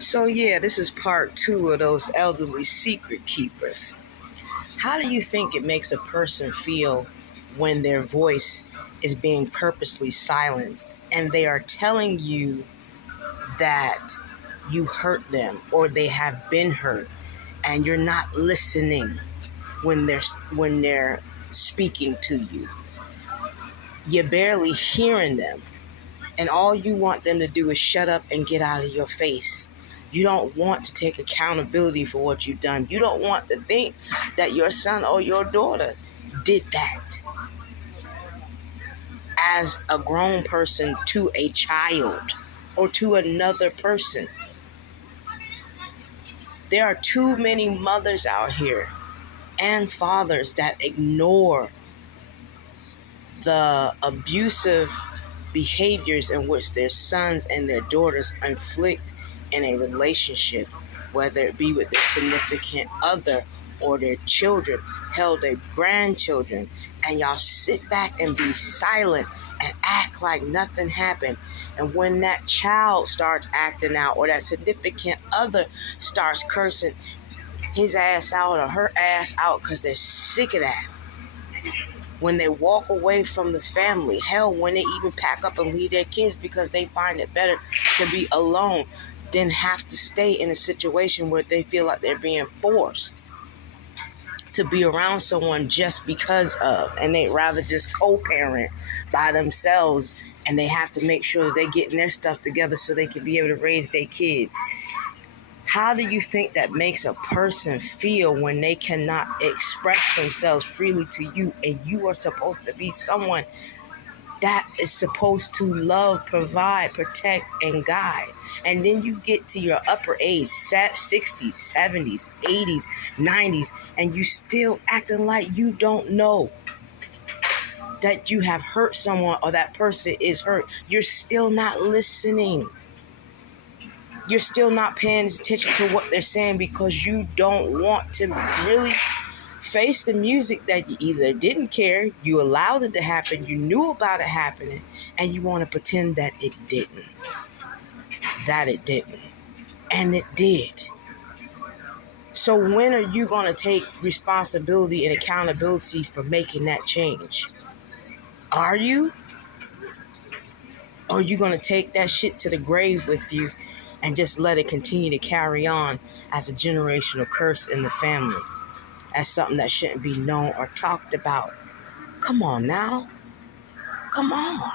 So yeah, this is part 2 of those elderly secret keepers. How do you think it makes a person feel when their voice is being purposely silenced and they are telling you that you hurt them or they have been hurt and you're not listening when they're speaking to you? You're barely hearing them, and all you want them to do is shut up and get out of your face. You don't want to take accountability for what you've done. You don't want to think that your son or your daughter did that as a grown person to a child or to another person. There are too many mothers out here and fathers that ignore the abusive behaviors in which their sons and their daughters inflict in a relationship, whether it be with their significant other or their children, hell, their grandchildren, and y'all sit back and be silent and act like nothing happened. And when that child starts acting out or that significant other starts cursing his ass out or her ass out because they're sick of that, when they walk away from the family, hell, when they even pack up and leave their kids because they find it better to be alone than have to stay in a situation where they feel like they're being forced to be around someone just because of, and they'd rather just co-parent by themselves, and they have to make sure that they're getting their stuff together so they can be able to raise their kids. How do you think that makes a person feel when they cannot express themselves freely to you, and you are supposed to be someone that is supposed to love, provide, protect, and guide? And then you get to your upper age, 60s, 70s, 80s, 90s, and you still acting like you don't know that you have hurt someone or that person is hurt. You're still not listening. You're still not paying attention to what they're saying because you don't want to really face the music that you either didn't care, you allowed it to happen, you knew about it happening, and you want to pretend that it didn't. That it didn't. And it did. So when are you going to take responsibility and accountability for making that change? Are you? Or are you going to take that shit to the grave with you and just let it continue to carry on as a generational curse in the family, as something that shouldn't be known or talked about? Come on now. Come on.